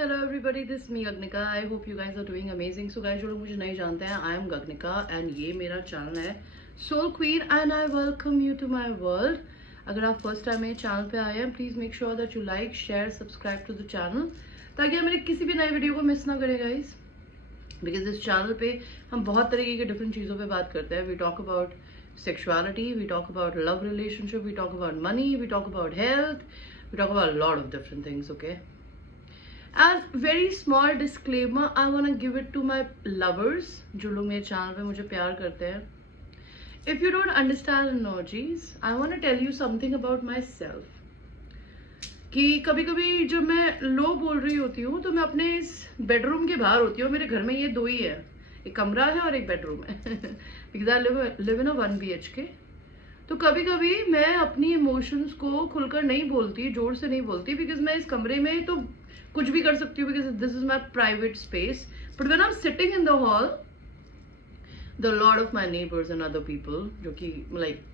Hello everybody, this me Gaganika. I hope you guys are doing amazing. So guys, जो लोग मुझे नहीं जानते हैं, आई एम गगनिका एंड ये मेरा चैनल है soul queen and I welcome you to my world. अगर आप फर्स्ट टाइम मेरे चैनल पे आए हैं, please make sure that you like, share, subscribe to the channel ताकि आप मेरे किसी भी नए वीडियो को मिस ना करें गाइज। बिकॉज इस चैनल पे हम बहुत तरीके के डिफरेंट चीज़ों पे बात करते हैं। We talk about sexuality, we talk about love relationship, we talk about money, we talk about health, we talk about a lot of different things, okay? And very small disclaimer, I want to give it to my lovers जो लोग मेरे channel पे मुझे प्यार करते हैं. If you don't understand emojis, I want to tell you something about myself. कि कभी कभी जब मैं लो बोल रही होती हूँ तो मैं अपने इस बेडरूम के बाहर होती हूँ. मेरे घर में ये दो ही है, एक कमरा है और एक बेडरूम है. Because I live in a 1 BHK. तो कभी कभी मैं अपनी इमोशंस को खुलकर नहीं बोलती, जोर से नहीं बोलती, बिकॉज मैं इस कमरे में तो कुछ भी कर सकती हूँ, because this is my private space. But when I am sitting in the hall, the lot of my neighbours and other people, जो कि लाइक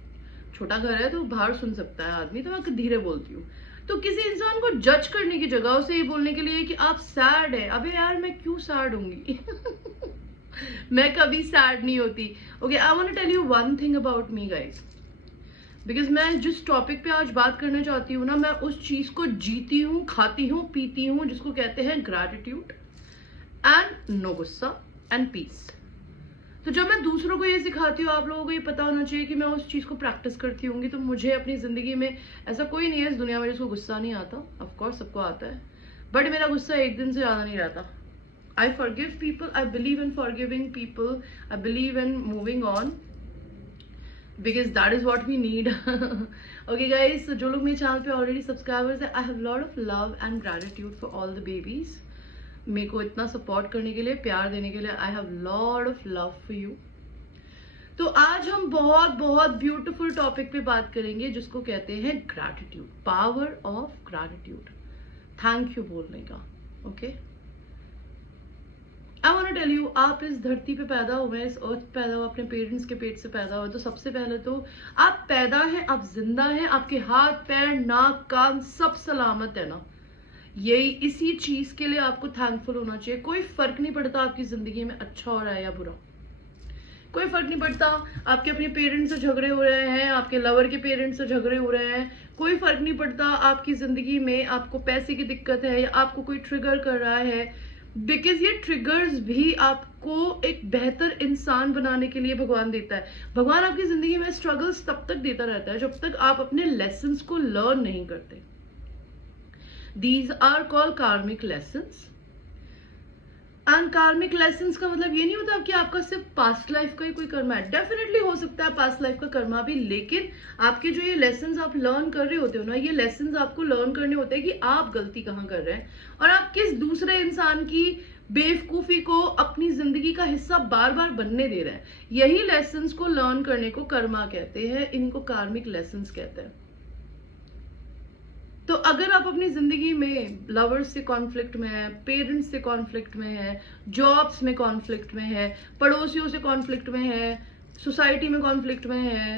छोटा घर है तो बाहर सुन सकता है आदमी, तो मैं धीरे बोलती हूँ. तो किसी इंसान को जज करने की जगह उसे ये बोलने के लिए कि आप सैड है, अबे यार मैं क्यों सैड होंगी. मैं कभी सैड नहीं होती. Okay, I want to tell you one thing about me guys. Because मैं जिस टॉपिक पे आज बात करना चाहती हूँ ना, मैं उस चीज को जीती हूँ, खाती हूँ, पीती हूँ, जिसको कहते हैं ग्रैटिट्यूड एंड नो गुस्सा एंड पीस. तो जब मैं दूसरों को ये सिखाती हूँ, आप लोगों को ये पता होना चाहिए कि मैं उस चीज को प्रैक्टिस करती होंगी. तो मुझे अपनी जिंदगी में ऐसा कोई नहीं है इस दुनिया में जिसको गुस्सा नहीं आता. ऑफकोर्स सबको आता है, बट मेरा गुस्सा एक दिन से ज्यादा नहीं रहता. I forgive people. I believe in forgiving people. I believe in moving on because that is what we need. Okay guys, so जो लोग मेरे चैनल पे ऑलरेडी सब्सक्राइबर्स है, I have lot of love and gratitude for all the babies. मेरे को इतना support करने के लिए, प्यार देने के लिए, I have lot of love for you. तो आज हम बहुत बहुत ब्यूटीफुल टॉपिक पे बात करेंगे जिसको कहते हैं gratitude, power of gratitude, thank you बोलने का. Okay, I want to tell you, आप इस धरती पे पैदा हुए, इस अर्थ पे पैदा हुए, अपने पेरेंट्स के पेट से पैदा हुए. तो सबसे पहले तो आप पैदा हैं, आप जिंदा हैं, आपके हाथ पैर नाक कान सब सलामत है ना. यही इसी चीज के लिए आपको थैंकफुल होना चाहिए. कोई फर्क नहीं पड़ता आपकी जिंदगी में अच्छा हो रहा है या बुरा, कोई फर्क नहीं पड़ता. आपके अपने पेरेंट्स से झगड़े हो रहे हैं, आपके लवर के पेरेंट्स से झगड़े हो रहे हैं, कोई फर्क नहीं पड़ता. आपकी जिंदगी में आपको पैसे की दिक्कत है या आपको कोई ट्रिगर कर रहा है, बिकॉज ये ट्रिगर्स भी आपको एक बेहतर इंसान बनाने के लिए भगवान देता है. भगवान आपकी जिंदगी में स्ट्रगल्स तब तक देता रहता है जब तक आप अपने लेसन्स को लर्न नहीं करते. दीज आर कॉल्ड कार्मिक लेसन्स. एंड कार्मिक लेसन्स का मतलब ये नहीं होता कि आपका सिर्फ पास्ट लाइफ का ही कोई कर्मा है. डेफिनेटली हो सकता है पास्ट लाइफ का कर्मा भी, लेकिन आपके जो ये लेसन्स आप लर्न कर रहे होते हो ना, ये लेसन्स आपको लर्न करने होते हैं कि आप गलती कहाँ कर रहे हैं और आप किस दूसरे इंसान की बेवकूफी को अपनी जिंदगी का हिस्सा बार बार बनने दे रहे हैं. यही लेसन्स को लर्न करने को कर्मा कहते हैं, इनको कार्मिक लेसन्स कहते हैं. तो अगर आप अपनी जिंदगी में लवर्स से कॉन्फ्लिक्ट में है, पेरेंट्स से कॉन्फ्लिक्ट में है, जॉब्स में कॉन्फ्लिक्ट में है, पड़ोसियों से कॉन्फ्लिक्ट में है, सोसाइटी में कॉन्फ्लिक्ट में है,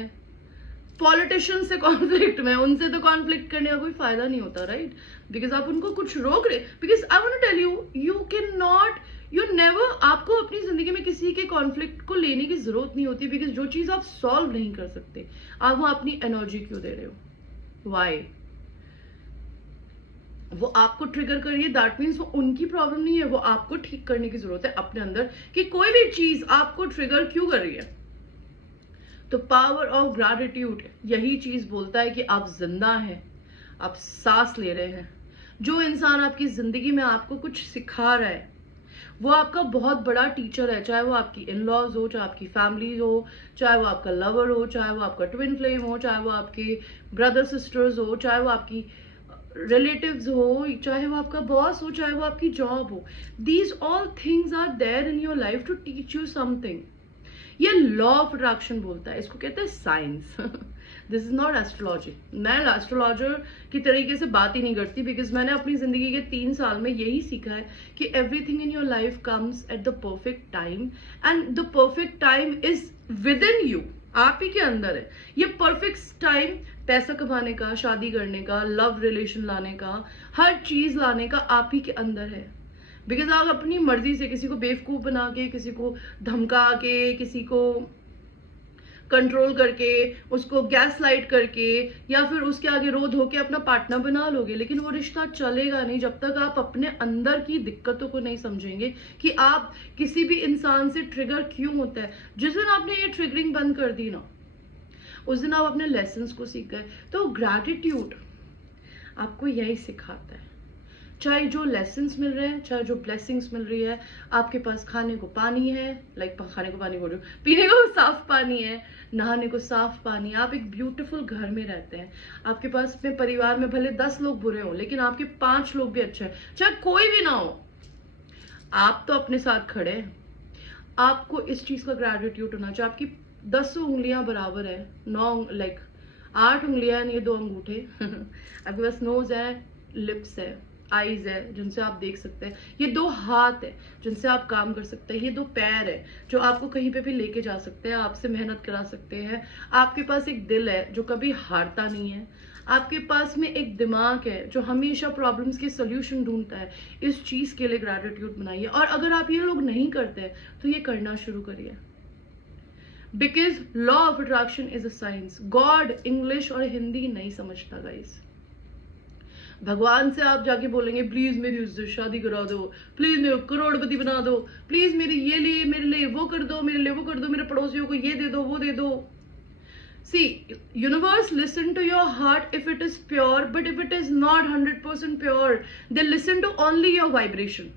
पॉलिटिशियन से कॉन्फ्लिक्ट में, उनसे तो कॉन्फ्लिक्ट करने का कोई फायदा नहीं होता, राइट? बिकॉज आप उनको कुछ रोक रहे. Because I want to tell you, you can not, you never, आपको अपनी जिंदगी में किसी के कॉन्फ्लिक्ट को लेने की जरूरत नहीं होती. बिकॉज जो चीज आप सॉल्व नहीं कर सकते, आप वहां अपनी एनर्जी क्यों दे रहे हो? वाई? वो आपको ट्रिगर करिए, दैट मीन्स वो उनकी प्रॉब्लम नहीं है, वो आपको ठीक करने की जरूरत है अपने अंदर कि कोई भी चीज आपको ट्रिगर क्यों कर रही है. तो पावर ऑफ ग्रैटिट्यूड यही चीज बोलता है कि आप जिंदा हैं, आप सांस ले रहे हैं. जो इंसान आपकी जिंदगी में आपको कुछ सिखा रहा है वो आपका बहुत बड़ा टीचर है. चाहे वो आपकी इन लॉज हो, चाहे आपकी फैमिली हो, चाहे वो आपका लवर हो, चाहे वो आपका ट्विन फ्लेम हो, चाहे वो आपके ब्रदर सिस्टर्स हो, चाहे वो आपकी रिलेटिव्स हो, चाहे वो आपका बॉस हो, चाहे वो आपकी जॉब हो. These all things are there in your life to teach you something. ये लॉ ऑफ अट्रैक्शन बोलता है, इसको कहते हैं science. This is not astrology. मैं एस्ट्रोलॉजर की तरीके से बात ही नहीं करती, बिकॉज मैंने अपनी जिंदगी के 3 साल में यही सीखा है कि everything in your life comes at the perfect time and the perfect time is with in you. आप ही के अंदर है। ये परफेक्ट टाइम पैसा कमाने का, शादी करने का, लव रिलेशन लाने का, हर चीज लाने का आप ही के अंदर है। बिकॉज आप अपनी मर्जी से किसी को बेवकूफ बना के, किसी को धमका के, किसी को कंट्रोल करके, उसको गैस लाइट करके, या फिर उसके आगे रो धो के अपना पार्टनर बना लोगे, लेकिन वो रिश्ता चलेगा नहीं जब तक आप अपने अंदर की दिक्कतों को नहीं समझेंगे कि आप किसी भी इंसान से ट्रिगर क्यों होता है। जिस दिन आपने ये ट्रिगरिंग बंद कर दी ना, उस दिन आप अपने लेसन्स को सीख गए। तो ग्रैटिट्यूड आपको यही सिखाता है। चाहे जो लेसन्स मिल रहे हैं, चाहे जो ब्लेसिंग्स मिल रही है, आपके पास खाने को पानी है, खाने को पानी बोल रही हूँ, पीने को साफ पानी है, नहाने को साफ पानी, आप एक ब्यूटीफुल घर में रहते हैं, आपके पास अपने परिवार में भले 10 लोग बुरे हों, लेकिन आपके 5 लोग भी अच्छे हैं, चाहे कोई भी ना हो, आप तो अपने साथ खड़े हैं। आपको इस चीज का ग्रेटिट्यूड होना चाहिए। आपकी 10 उंगलियां बराबर है, 8 उंगलियां, ये 2 अंगूठे आपके पास नोज है, लिप्स है, आईज है जिनसे आप देख सकते हैं, ये 2 हाथ है जिनसे आप काम कर सकते हैं, ये 2 पैर है जो आपको कहीं पे भी लेके जा सकते हैं, आपसे मेहनत करा सकते हैं, आपके पास एक दिल है जो कभी हारता नहीं है, आपके पास में एक दिमाग है जो हमेशा प्रॉब्लम्स के सोल्यूशन ढूंढता है। इस चीज के लिए ग्रेटिट्यूड बनाइए। और अगर आप ये लोग नहीं करते तो ये करना शुरू करिए। Because law of attraction is a science. God English और हिंदी नहीं समझता गाइस। भगवान से आप जाके बोलेंगे प्लीज मेरी उससे शादी करा दो, प्लीज मेरे करोड़पति बना दो, प्लीज मेरी ये लिए मेरे लिए वो कर दो, मेरे लिए वो कर दो, मेरे पड़ोसियों को ये दे दो, वो दे दो। See, universe listen to your heart if it is pure, but if it is not 100% pure, they listen to only your vibration.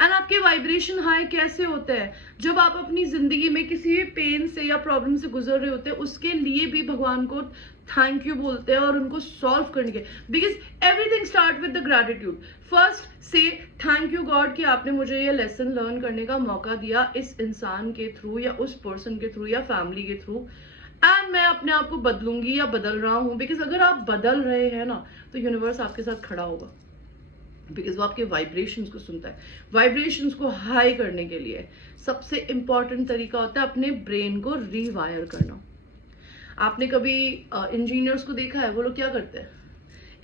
And आपके वाइब्रेशन हाई कैसे होते हैं? जब आप अपनी जिंदगी में किसी भी पेन से या प्रॉब्लम से गुजर रहे होते हैं, उसके लिए भी भगवान को थैंक यू बोलते हैं और उनको सॉल्व करने के, because everything start with the gratitude. First से थैंक यू गॉड कि आपने मुझे ये लेसन लर्न करने का मौका दिया इस इंसान के थ्रू, या उस पर्सन के थ्रू, या फैमिली के थ्रू, एंड मैं अपने आप को बदलूंगी या बदल रहा हूं। बिकॉज अगर आप बदल रहे हैं ना, तो यूनिवर्स आपके साथ खड़ा होगा, बिकॉज वो आपके वाइब्रेशंस को सुनता है। वाइब्रेशंस को हाई करने के लिए सबसे इंपॉर्टेंट तरीका होता है अपने ब्रेन को रीवायर करना। आपने कभी इंजीनियर्स को देखा है? वो लोग क्या करते हैं,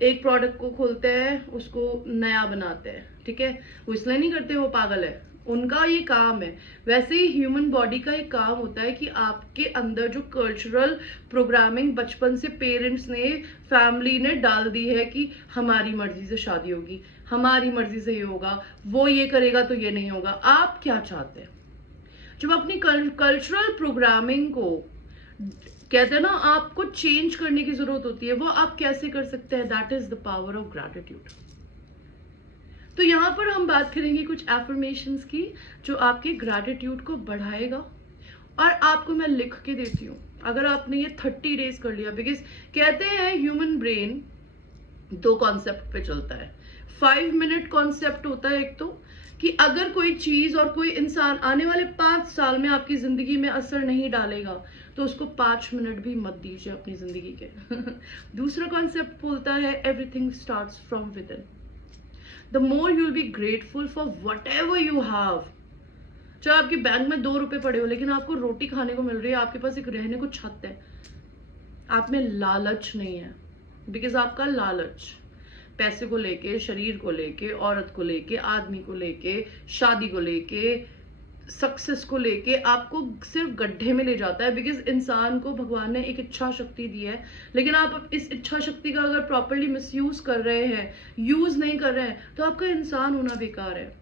एक प्रोडक्ट को खोलते हैं, उसको नया बनाते हैं, ठीक है? वो इसलिए नहीं करते वो पागल है, उनका ये काम है। वैसे ही ह्यूमन बॉडी का एक काम होता है कि आपके अंदर जो कल्चरल प्रोग्रामिंग बचपन से पेरेंट्स ने, फैमिली ने डाल दी है कि हमारी मर्जी से शादी होगी, हमारी मर्जी से ये होगा, वो ये करेगा तो ये नहीं होगा। आप क्या चाहते हैं? जब अपनी कल्चरल प्रोग्रामिंग को, कहते हैं ना, आपको चेंज करने की जरूरत होती है, वो आप कैसे कर सकते हैं? That is the power of gratitude. तो यहां पर हम बात करेंगे कुछ एफर्मेशंस की जो आपके ग्रैटिट्यूड को बढ़ाएगा। और आपको मैं लिख के देती हूँ, अगर आपने ये 30 डेज कर लिया, बिकॉज कहते हैं ह्यूमन ब्रेन 2 कॉन्सेप्ट पे चलता है। 5 मिनट कॉन्सेप्ट होता है एक, तो कि अगर कोई चीज और कोई इंसान आने वाले 5 साल में आपकी जिंदगी में असर नहीं डालेगा तो उसको 5 मिनट भी मत दीजिए अपनी जिंदगी के। दूसरा कॉन्सेप्ट बोलता है everything starts from with in. The more you'll be grateful for whatever you have. चाहे आपके बैंक में 2 रुपए पड़े हो, लेकिन आपको रोटी खाने को मिल रही है, आपके पास एक रहने को छत है, आप में लालच नहीं है। बिकॉज आपका लालच पैसे को लेके, शरीर को लेके, औरत को लेके, आदमी को लेके, शादी को लेके, सक्सेस को लेके आपको सिर्फ गड्ढे में ले जाता है। बिकॉज इंसान को भगवान ने एक इच्छा शक्ति दी है, लेकिन आप इस इच्छा शक्ति का अगर प्रॉपरली मिसयूज कर रहे हैं, यूज नहीं कर रहे हैं, तो आपका इंसान होना बेकार है।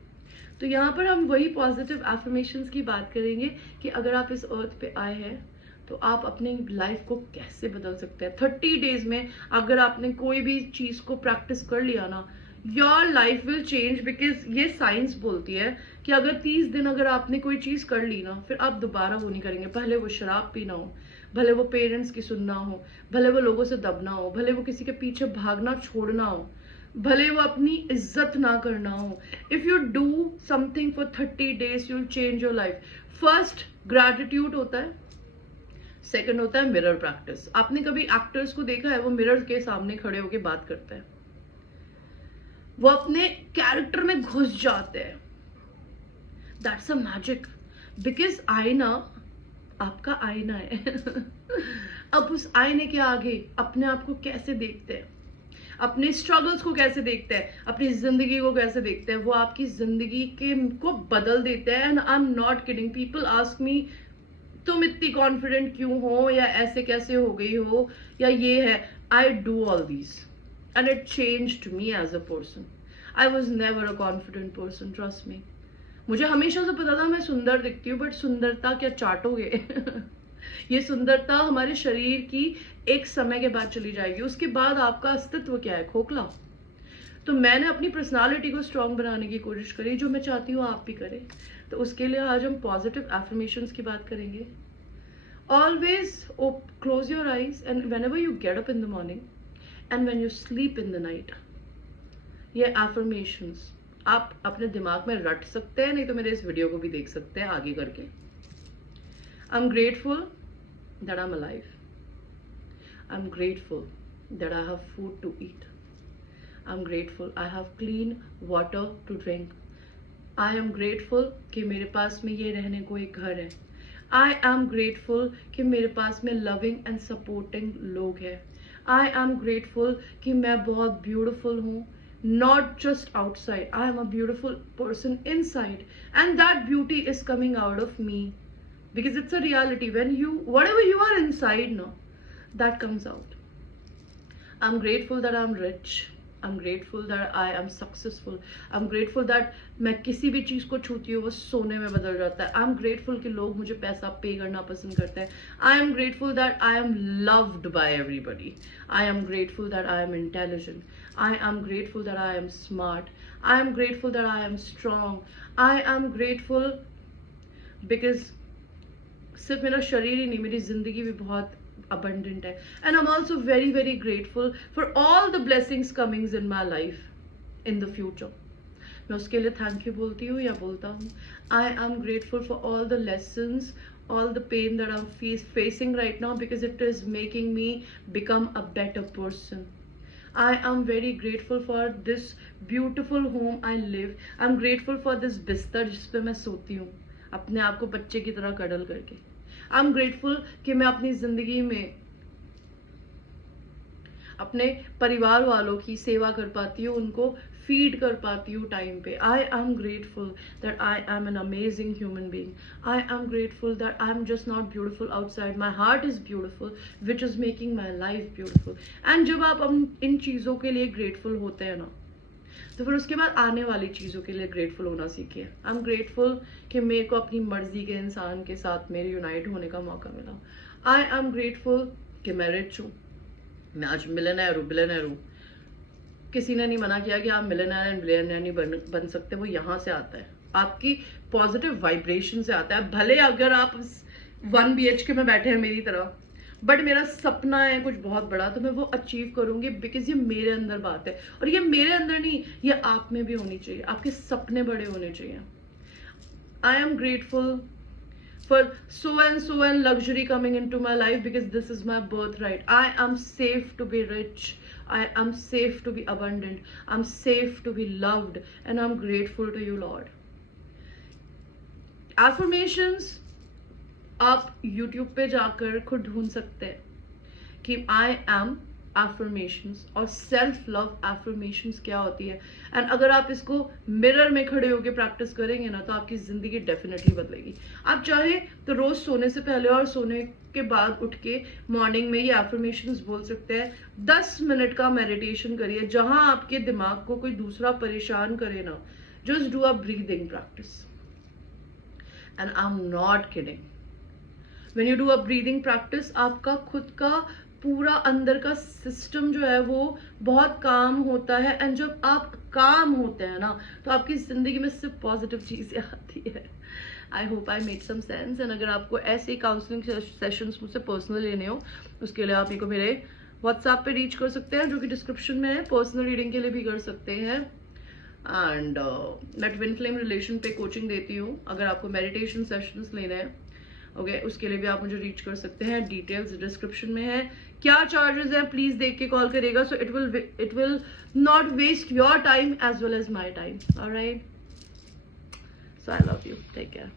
तो यहाँ पर हम वही पॉजिटिव एफर्मेशंस की बात करेंगे कि अगर आप इस अर्थ पे आए हैं तो आप अपनी लाइफ को कैसे बदल सकते हैं। 30 डेज में अगर आपने कोई भी चीज को प्रैक्टिस कर लिया ना, your life will change. Because ये साइंस बोलती है कि अगर 30 दिन अगर आपने कोई चीज कर ली ना, फिर आप दोबारा वो नहीं करेंगे। भले वो शराब पीना हो, भले वो पेरेंट्स की सुनना हो, भले वो लोगों से दबना हो, भले वो किसी के पीछे भागना छोड़ना हो, भले वो अपनी इज्जत ना करना हो। If you do something for 30 days you will change your life. First gratitude होता है, सेकंड होता है मिरर प्रैक्टिस। आपने कभी एक्टर्स को देखा है, वो मिरर के सामने खड़े होकर बात करते हैं, वो अपने कैरेक्टर में घुस जाते हैं। That's a magic. बिकॉज आईना आपका आईना है। अब उस आईने के आगे अपने आप को कैसे देखते हैं, अपने स्ट्रगल्स को कैसे देखते हैं, अपनी जिंदगी को कैसे देखते हैं, वो आपकी जिंदगी के को बदल देते हैं। And I am not kidding, people ask me तुम इतनी कॉन्फिडेंट क्यों हो, या ऐसे कैसे हो गई हो, या ये है। I do all these and it changed me as a person. I was never a confident person, trust me. मुझे हमेशा से पता था मैं सुंदर दिखती हूँ, बट सुंदरता क्या चाटोगे? ये सुंदरता हमारे शरीर की एक समय के बाद चली जाएगी, उसके बाद आपका अस्तित्व क्या है? खोखला। तो मैंने अपनी पर्सनालिटी को स्ट्रांग बनाने की कोशिश करी, जो मैं चाहती हूँ आप भी करें। तो उसके लिए आज हम पॉजिटिव एफर्मेशंस की बात करेंगे। Always close your eyes and whenever you get up in the morning and when you sleep in the night, ये एफर्मेशंस आप अपने दिमाग में रट सकते हैं, नहीं तो मेरे इस वीडियो को भी देख सकते हैं आगे करके। I am grateful that I am alive. I am grateful that I have food to eat. I am grateful I have clean water to drink. I am grateful कि मेरे पास में ये रहने को एक घर है। आई एम ग्रेटफुल कि मेरे पास में लविंग एंड सपोर्टिंग लोग हैं। आई एम ग्रेटफुल कि मैं बहुत ब्यूटिफुल हूँ, not just outside. I am a beautiful person inside, and that beauty is coming out of me because it's a reality. When you, whatever you are inside, no, that comes out. I'm grateful that I'm rich. I'm grateful that I am successful. I'm grateful that मैं किसी भी चीज को छूती हूँ वो सोने में बदल जाता है। I'm grateful कि लोग मुझे पैसा पे करना पसंद करते हैं। I am grateful that I am loved by everybody. I am grateful that I am intelligent. I am grateful that I am smart. I am grateful that I am strong. I am grateful because सिर्फ मेरा शरीर ही नहीं, मेरी जिंदगी भी बहुत abundant है। And I'm also very very grateful for all the blessings comings in my life in the future. मैं उसके लिए थैंक यू बोलती हूँ या बोलता हूँ। I am grateful for all the lessons, all the pain that I'm facing right now because it is making me become a better person. I am very grateful for this beautiful home I live. I'm grateful for this बिस्तर जिस पे मैं सोती हूँ अपने आप को बच्चे की तरह कडल करके। आई एम ग्रेटफुल कि मैं अपनी जिंदगी में अपने परिवार वालों की सेवा कर पाती हूँ, उनको फीड कर पाती हूँ टाइम पे। आई am grateful that I M an amazing human being. I am grateful that I am just not beautiful outside, my heart is beautiful which is making my life beautiful. And जब आप इन चीज़ों के लिए grateful होते हैं ना, तो फिर उसके बाद आने वाली चीज़ों के लिए ग्रेटफुल होना सीखिए। आई एम ग्रेटफुल कि मेरे को अपनी मर्जी के इंसान के साथ मेरे यूनाइट होने का मौका मिला। आई एम ग्रेटफुल कि मैं रिच हूँ, मैं आज बिलियनर हूँ। किसी ने नहीं मना किया कि आप मिलियनर एंड बिलियनर नहीं बन सकते, वो यहाँ से आता है, आपकी पॉजिटिव वाइब्रेशन से आता है। भले अगर आप 1 BHK में बैठे हैं मेरी तरह, बट मेरा सपना है कुछ बहुत बड़ा, तो मैं वो अचीव करूंगी बिकॉज ये मेरे अंदर बात है। और ये मेरे अंदर नहीं, ये आप में भी होनी चाहिए। आपके सपने बड़े होने चाहिए। आई am grateful for so and luxury coming into my life because this is my birthright. I am safe to be rich. I am safe to be abundant. I'm safe to be loved, and I'm grateful to you, Lord. Affirmations आप YouTube पे जाकर खुद ढूंढ सकते हैं कि I am affirmations और self love affirmations क्या होती है। एंड अगर आप इसको मिरर में खड़े होकर प्रैक्टिस करेंगे ना, तो आपकी जिंदगी डेफिनेटली बदलेगी। आप चाहे तो रोज सोने से पहले और सोने के बाद उठ के मॉर्निंग में ये affirmations बोल सकते हैं। 10 मिनट का मेडिटेशन करिए जहां आपके दिमाग को कोई दूसरा परेशान करे ना। Just do a breathing practice and I am not kidding. When you do a breathing practice, आपका खुद का पूरा अंदर का सिस्टम जो है वो बहुत काम होता है। एंड जब आप काम होते हैं ना, तो आपकी जिंदगी में सिर्फ पॉजिटिव चीजें आती है। I hope I made some sense. And अगर आपको ऐसे काउंसलिंग सेशंस मुझसे पर्सनल लेने हो, उसके लिए आप मेरे को मेरे व्हाट्सएप पे रीच कर सकते हैं, जो कि डिस्क्रिप्शन में है। पर्सनल रीडिंग के लिए भी कर सकते हैं। एंड मैं ट्विन फ्लेम रिलेशन पे कोचिंग देती हूँ। अगर आपको मेडिटेशन सेशंस लेने हैं, ओके, उसके लिए भी आप मुझे रीच कर सकते हैं। डिटेल्स डिस्क्रिप्शन में है। क्या चार्जेस हैं प्लीज देख के कॉल करिएगा, so it will not waste your time as well as my time. Alright, so I love you, take care.